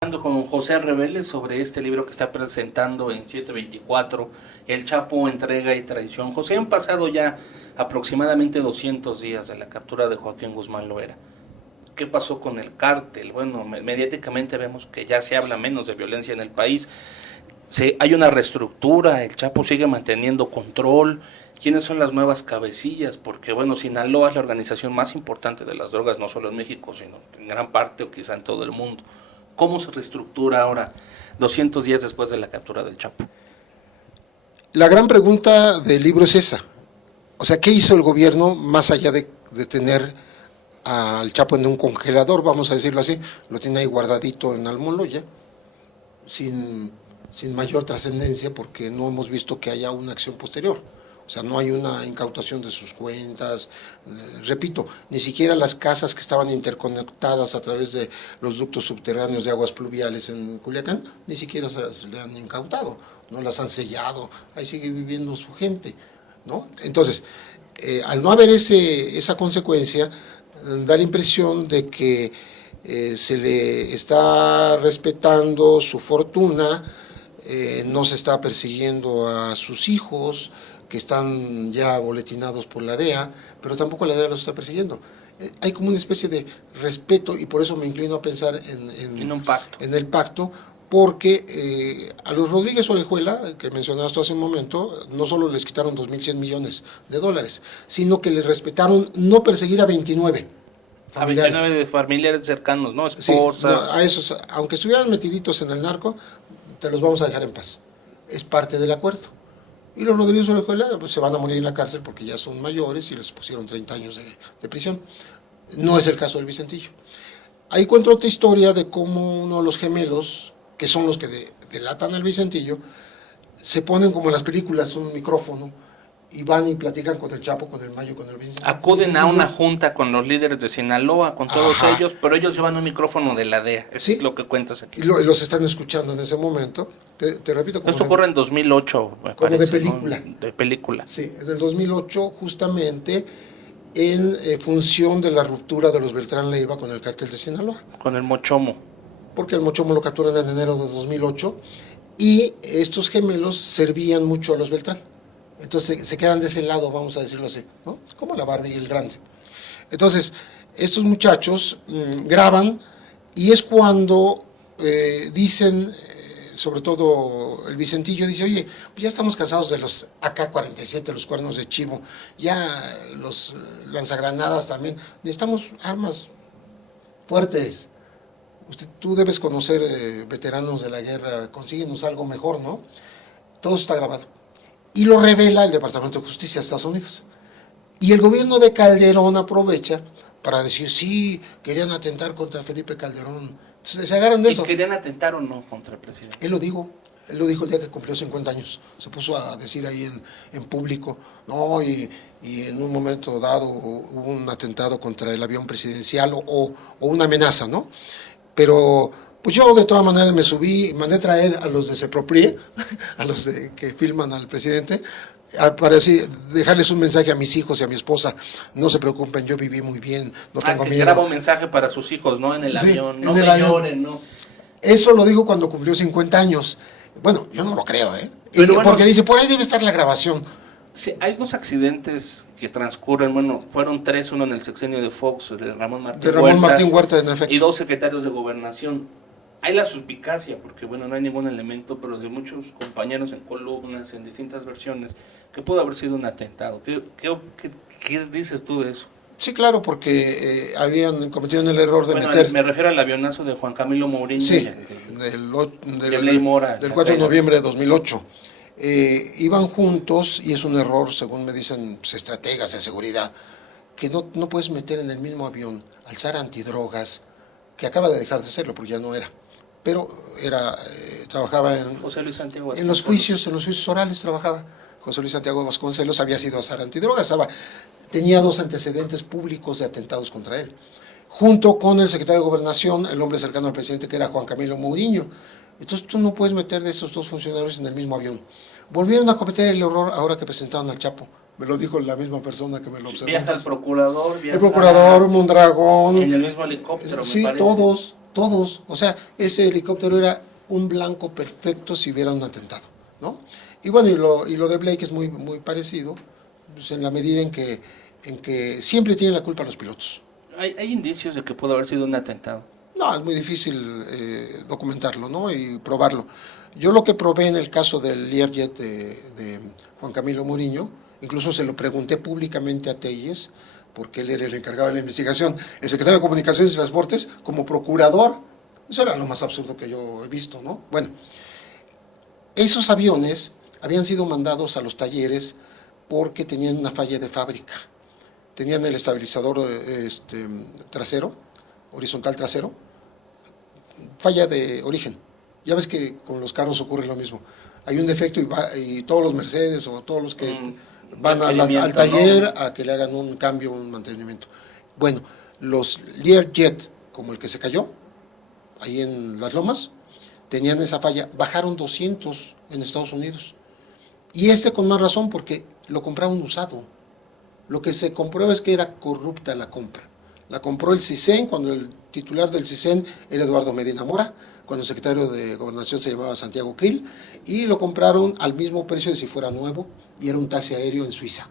Con José Reveles sobre este libro que está presentando en 724, El Chapo, entrega y traición. José, han pasado ya aproximadamente 200 días de la captura de Joaquín Guzmán Loera. ¿Qué pasó con el cártel? Bueno, mediáticamente vemos que ya se habla menos de violencia en el país. Hay una reestructura, el Chapo sigue manteniendo control. ¿Quiénes son las nuevas cabecillas? Porque bueno, Sinaloa es la organización más importante de las drogas, no solo en México, sino en gran parte o quizá en todo el mundo. ¿Cómo se reestructura ahora, 200 días después de la captura del Chapo? La gran pregunta del libro es esa. O sea, ¿qué hizo el gobierno más allá de tener al Chapo en un congelador, vamos a decirlo así? Lo tiene ahí guardadito en Almoloya, sin mayor trascendencia, porque no hemos visto que haya una acción posterior. O sea, no hay una incautación de sus cuentas, repito, ni siquiera las casas que estaban interconectadas a través de los ductos subterráneos de aguas pluviales en Culiacán, ni siquiera se le han incautado, no las han sellado, ahí sigue viviendo su gente, ¿no? Entonces, al no haber esa consecuencia, da la impresión de que se le está respetando su fortuna, no se está persiguiendo a sus hijos, que están ya boletinados por la DEA, pero tampoco la DEA los está persiguiendo. Hay como una especie de respeto, y por eso me inclino a pensar en un pacto. En el pacto, porque a los Rodríguez Orejuela, que mencionaste hace un momento, no solo les quitaron 2.100 millones de dólares, sino que les respetaron no perseguir a 29 familiares. A 29 familiares cercanos, ¿no? Esposas. Sí, no, a esos, aunque estuvieran metiditos en el narco, te los vamos a dejar en paz. Es parte del acuerdo. Y los Rodríguez Orejuela pues, se van a morir en la cárcel porque ya son mayores y les pusieron 30 años de prisión. No es el caso del Vicentillo. Ahí cuento otra historia de cómo uno de los gemelos, que son los que delatan al Vicentillo, se ponen como en las películas, un micrófono, y van y platican con el Chapo, con el Mayo, con el Vicentillo. Acuden a una junta con los líderes de Sinaloa, con todos ellos, pero ellos llevan un micrófono de la DEA, eso es lo que cuentas aquí. Y los están escuchando en ese momento, te repito. Esto ocurre en 2008, me como parece, de película. ¿no? De película. Sí, en el 2008, justamente en función de la ruptura de los Beltrán Leiva con el cártel de Sinaloa. Con el Mochomo. Porque el Mochomo lo capturan en enero de 2008, y estos gemelos servían mucho a los Beltrán. Entonces se quedan de ese lado, vamos a decirlo así, ¿no? Como la Barbie y el Grande. Entonces, estos muchachos graban, y es cuando dicen, sobre todo el Vicentillo, dice, oye, ya estamos cansados de los AK-47, los cuernos de chivo, ya los lanzagranadas también, necesitamos armas fuertes. Tú debes conocer veteranos de la guerra, consíguenos algo mejor, ¿no? Todo está grabado. Y lo revela el Departamento de Justicia de Estados Unidos. Y el gobierno de Calderón aprovecha para decir, sí, querían atentar contra Felipe Calderón. Entonces se agarran de eso. ¿Y querían atentar o no contra el presidente? Él lo dijo el día que cumplió 50 años. Se puso a decir ahí en público, no, y en un momento dado hubo un atentado contra el avión presidencial o una amenaza, ¿no? Pero pues yo de todas maneras me subí, mandé traer a los de Seproprie, a los que filman al presidente, para decir, dejarles un mensaje a mis hijos y a mi esposa, no se preocupen, yo viví muy bien, no tengo miedo. Graba un mensaje para sus hijos, ¿no? En el avión, no me lloren, ¿no? Eso lo dijo cuando cumplió 50 años. Bueno, yo no lo creo, Pero porque dice, por ahí debe estar la grabación. Sí, hay dos accidentes que transcurren, bueno, fueron tres, uno en el sexenio de Fox, de Ramón Martín Huerta, en efecto. Y dos secretarios de gobernación. Hay la suspicacia, porque bueno, no hay ningún elemento, pero de muchos compañeros en columnas, en distintas versiones, que pudo haber sido un atentado. ¿Qué dices tú de eso? Sí, claro, porque habían cometido el error de meter... Me refiero al avionazo de Juan Camilo Mourinho. Sí, del 4 de noviembre de 2008. Iban juntos, y es un error, según me dicen pues, estrategas de seguridad, que no puedes meter en el mismo avión al zar antidrogas, que acaba de dejar de serlo porque ya no era, pero trabajaba en los juicios orales trabajaba. José Luis Santiago Vasconcelos había sido zar antidrogas, tenía 2 antecedentes públicos de atentados contra él, junto con el secretario de Gobernación, el hombre cercano al presidente, que era Juan Camilo Mourinho. Entonces tú no puedes meter de esos 2 funcionarios en el mismo avión. Volvieron a cometer el error ahora que presentaron al Chapo. Me lo dijo la misma persona que me lo observó. Viaja el procurador, Mondragón. En el mismo helicóptero, sí, me parece. todos. todos. O sea, ese helicóptero era un blanco perfecto si hubiera un atentado, ¿no? Y bueno, y lo de Blake es muy, muy parecido, pues en la medida en que siempre tienen la culpa los pilotos. Hay indicios de que pudo haber sido un atentado. No, es muy difícil documentarlo, ¿no? Y probarlo. Yo lo que probé en el caso del Learjet de Juan Camilo Muriño, incluso se lo pregunté públicamente a Telles, porque él era el encargado de la investigación, el secretario de Comunicaciones y Transportes, como procurador. Eso era lo más absurdo que yo he visto, ¿no? Bueno, esos aviones habían sido mandados a los talleres porque tenían una falla de fábrica. Tenían el estabilizador trasero, horizontal trasero, falla de origen. Ya ves que con los carros ocurre lo mismo. Hay un defecto y todos los Mercedes o todos los que van al taller, ¿no?, a que le hagan un cambio, un mantenimiento. Bueno, los Learjet, como el que se cayó, ahí en Las Lomas, tenían esa falla. Bajaron 200 en Estados Unidos. Y con más razón, porque lo compraron usado. Lo que se comprueba es que era corrupta la compra. La compró el CISEN cuando el titular del CISEN era Eduardo Medina Mora, cuando el secretario de Gobernación se llamaba Santiago Krill, y lo compraron al mismo precio de si fuera nuevo, y era un taxi aéreo en Suiza,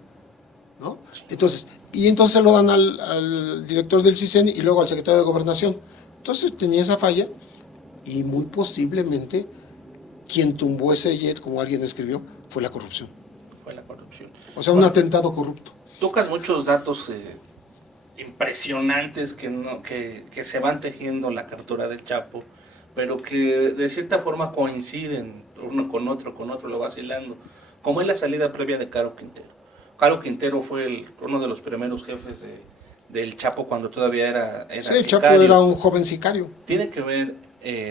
¿no? Entonces se lo dan al director del CISEN y luego al secretario de Gobernación. Entonces tenía esa falla, y muy posiblemente quien tumbó ese jet, como alguien escribió, fue la corrupción. Fue la corrupción. O sea, un atentado corrupto. Tocas muchos datos impresionantes que se van tejiendo la captura del Chapo, pero que de cierta forma coinciden uno con otro, lo vacilando, como es la salida previa de Caro Quintero. Caro Quintero fue uno de los primeros jefes del Chapo cuando todavía era sí, el sicario. Chapo era un joven sicario. ¿Tiene que ver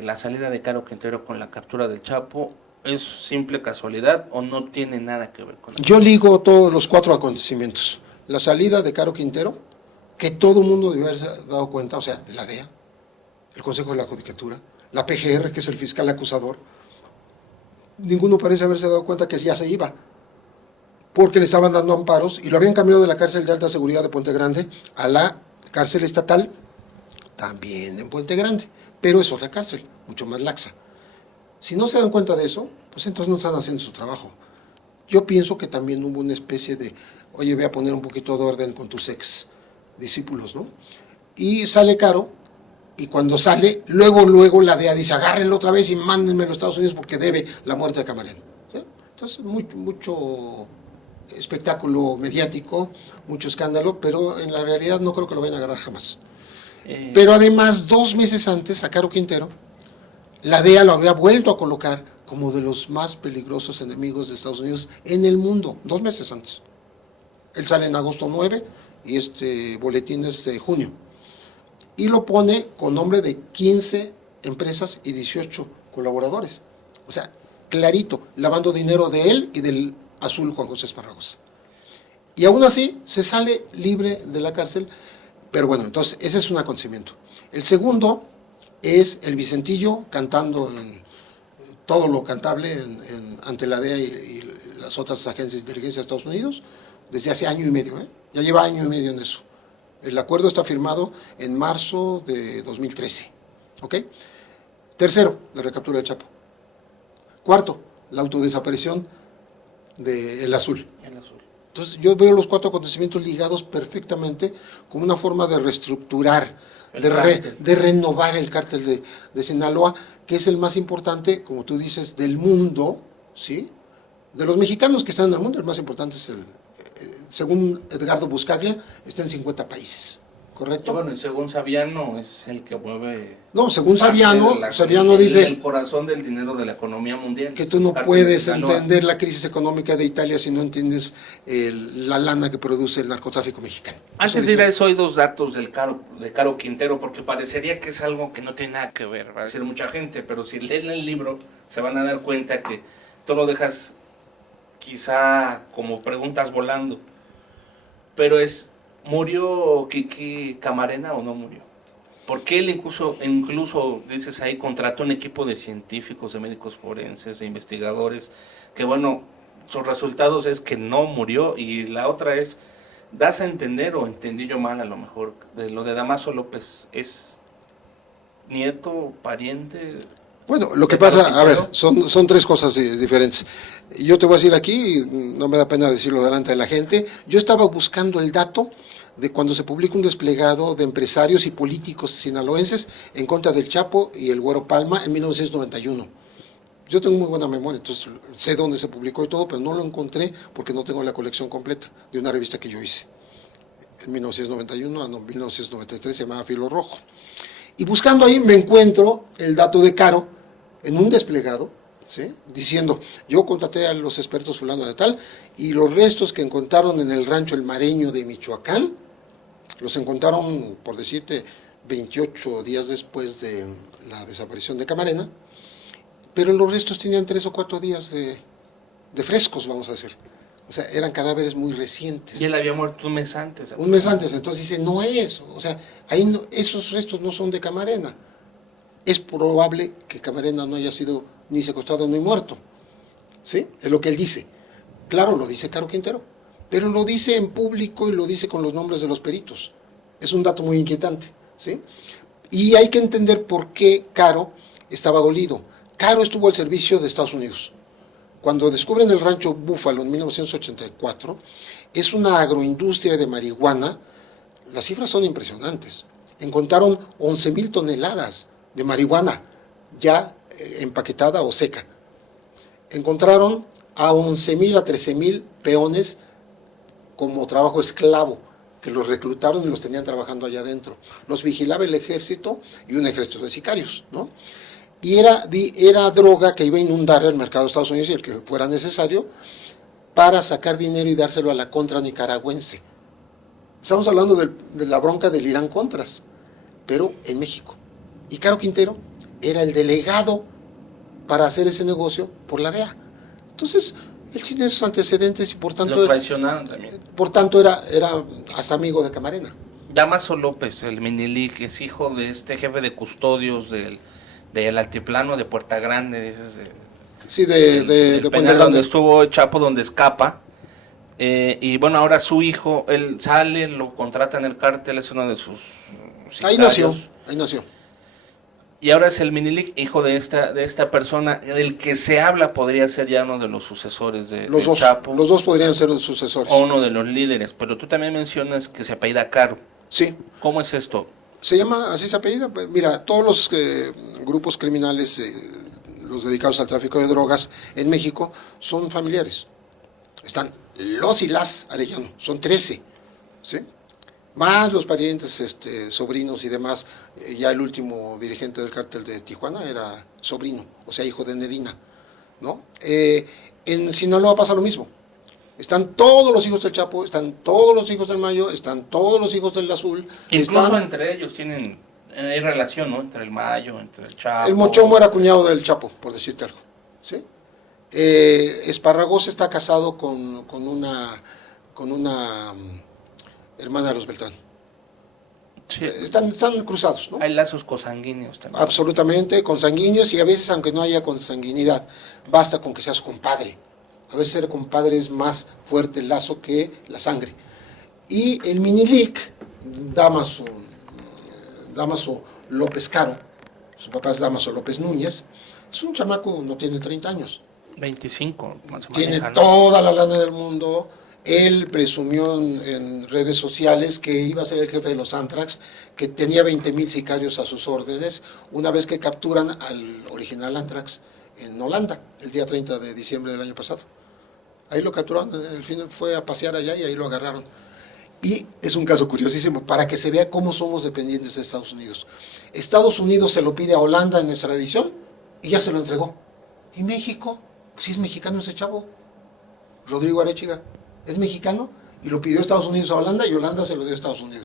la salida de Caro Quintero con la captura del Chapo? ¿Es simple casualidad o no tiene nada que ver con eso? Yo ligo todos los 4 acontecimientos. La salida de Caro Quintero, que todo el mundo debe haberse dado cuenta, o sea, la DEA, el Consejo de la Judicatura, la PGR, que es el fiscal acusador, ninguno parece haberse dado cuenta que ya se iba, porque le estaban dando amparos y lo habían cambiado de la cárcel de alta seguridad de Puente Grande a la cárcel estatal, también en Puente Grande, pero es otra cárcel, mucho más laxa. Si no se dan cuenta de eso, pues entonces no están haciendo su trabajo. Yo pienso que también hubo una especie de, oye, voy a poner un poquito de orden con tus ex discípulos, ¿no? Y sale Caro, y cuando sale, luego la DEA dice, agárrenlo otra vez y mándenme a los Estados Unidos porque debe la muerte de Camarena, ¿sí? Entonces, mucho espectáculo mediático, mucho escándalo, pero en la realidad no creo que lo vayan a agarrar jamás. Pero además, 2 meses antes, a Caro Quintero, la DEA lo había vuelto a colocar como de los más peligrosos enemigos de Estados Unidos en el mundo, 2 meses antes. Él sale en agosto 9 y este boletín es de junio. Y lo pone con nombre de 15 empresas y 18 colaboradores. O sea, clarito, lavando dinero de él y del azul Juan José Esparragosa. Y aún así se sale libre de la cárcel, pero bueno, entonces ese es un acontecimiento. El segundo es el Vicentillo cantando en todo lo cantable ante la DEA y las otras agencias de inteligencia de Estados Unidos desde hace año y medio, ya lleva año y medio en eso. El acuerdo está firmado en marzo de 2013, ¿ok? Tercero, la recaptura del Chapo. Cuarto, la autodesaparición del Azul. El Azul. Entonces yo veo los 4 acontecimientos ligados perfectamente como una forma de reestructurar, de renovar el cártel de Sinaloa, que es el más importante, como tú dices, del mundo, ¿sí? De los mexicanos que están en el mundo, el más importante es según Edgardo Buscaglia, está en 50 países, ¿correcto? Y bueno, según Saviano es el que mueve... No, según Saviano dice... El corazón del dinero de la economía mundial. Que tú no puedes entender la crisis económica de Italia si no entiendes la lana que produce el narcotráfico mexicano. Antes de ir a eso, hay 2 datos de Caro Quintero, porque parecería que es algo que no tiene nada que ver, va a decir mucha gente, pero si leen el libro se van a dar cuenta que tú lo dejas quizá como preguntas volando. Pero ¿murió Kiki Camarena o no murió? Porque él incluso dices ahí, contrató un equipo de científicos, de médicos forenses, de investigadores, que bueno, sus resultados es que no murió. Y la otra es, das a entender, o entendí yo mal a lo mejor, de lo de Damaso López, es nieto, pariente. Bueno, lo que ¿De Caro pasa, a ver, Quintero? son tres cosas diferentes. Yo te voy a decir aquí, no me da pena decirlo delante de la gente, yo estaba buscando el dato de cuando se publica un desplegado de empresarios y políticos sinaloenses en contra del Chapo y el Güero Palma en 1991. Yo tengo muy buena memoria, entonces sé dónde se publicó y todo, pero no lo encontré porque no tengo la colección completa de una revista que yo hice. En 1991 a 1993 se llamaba Filo Rojo. Y buscando ahí me encuentro el dato de Caro en un desplegado, ¿sí?, diciendo, yo contraté a los expertos fulano de tal, y los restos que encontraron en el rancho El Mareño de Michoacán, los encontraron, por decirte, 28 días después de la desaparición de Camarena, pero los restos tenían 3 o 4 días de frescos, vamos a decir. O sea, eran cadáveres muy recientes. Y él había muerto un mes antes. Un mes antes, entonces dice, no es, o sea, ahí no, esos restos no son de Camarena. Es probable que Camarena no haya sido ni secuestrado ni muerto, ¿sí? Es lo que él dice. Claro, lo dice Caro Quintero, pero lo dice en público y lo dice con los nombres de los peritos. Es un dato muy inquietante, ¿sí? Y hay que entender por qué Caro estaba dolido. Caro estuvo al servicio de Estados Unidos. Cuando descubren el rancho Búfalo en 1984, es una agroindustria de marihuana, las cifras son impresionantes. Encontraron 11,000 toneladas de marihuana ya empaquetada o seca. Encontraron a 11,000 a 13,000 peones como trabajo esclavo, que los reclutaron y los tenían trabajando allá adentro. Los vigilaba el ejército y un ejército de sicarios, ¿no? Y era droga que iba a inundar el mercado de Estados Unidos y el que fuera necesario para sacar dinero y dárselo a la contra nicaragüense. Estamos hablando de la bronca del Irán Contras, pero en México. Y Caro Quintero era el delegado para hacer ese negocio por la DEA. Entonces, él tiene esos antecedentes y por tanto... Lo traicionaron también. Por tanto, era hasta amigo de Camarena. Damaso López, el Minilig, es hijo de este jefe de custodios del altiplano de Puerta Grande, dices, Sí, de Puente Puente donde Grande. estuvo Chapo, donde escapa. Y bueno, ahora su hijo, él sale, lo contrata en el cártel, es uno de sus Ahí sicarios. nació. Y ahora es el Minilig, hijo de esta persona, del que se habla podría ser ya uno de los sucesores de Chapo. Los dos podrían ser los sucesores. O uno de los líderes, pero tú también mencionas que se apellida Caro. Sí. ¿Cómo es esto? Se llama, así se apellida. Mira, todos los grupos criminales, los dedicados al tráfico de drogas en México, son familiares. Están los y las Arellano, son 13, ¿sí? Más los parientes, sobrinos y demás. Ya el último dirigente del cártel de Tijuana era sobrino, o sea, hijo de Nedina, ¿no? En Sinaloa pasa lo mismo. Están todos los hijos del Chapo, están todos los hijos del Mayo, están todos los hijos del Azul. Incluso entre ellos hay relación, ¿no? Entre el Mayo, entre el Chapo. El Mochomo era cuñado del Chapo, por decirte algo, ¿sí? Esparragosa está casado con una hermana de los Beltrán. Sí. Están cruzados, ¿no? Hay lazos consanguíneos también. Absolutamente, consanguíneos, y a veces, aunque no haya consanguinidad, basta con que seas compadre. A veces ser compadre es más fuerte el lazo que la sangre. Y el Minilic, Damaso López Caro, su papá es Damaso López Núñez, es un chamaco, no tiene 30 años. 25, más o menos. Tiene toda la lana del mundo. Él presumió en redes sociales que iba a ser el jefe de los Antrax, que tenía 20,000 sicarios a sus órdenes, una vez que capturan al original Antrax en Holanda, el día 30 de diciembre del año pasado. Ahí lo capturaron, el fin fue a pasear allá y ahí lo agarraron. Y es un caso curiosísimo, para que se vea cómo somos dependientes de Estados Unidos. Estados Unidos se lo pide a Holanda en extradición y ya se lo entregó. ¿Y México? Si es mexicano ese chavo, Rodrigo Arechiga, es mexicano y lo pidió Estados Unidos a Holanda y Holanda se lo dio a Estados Unidos.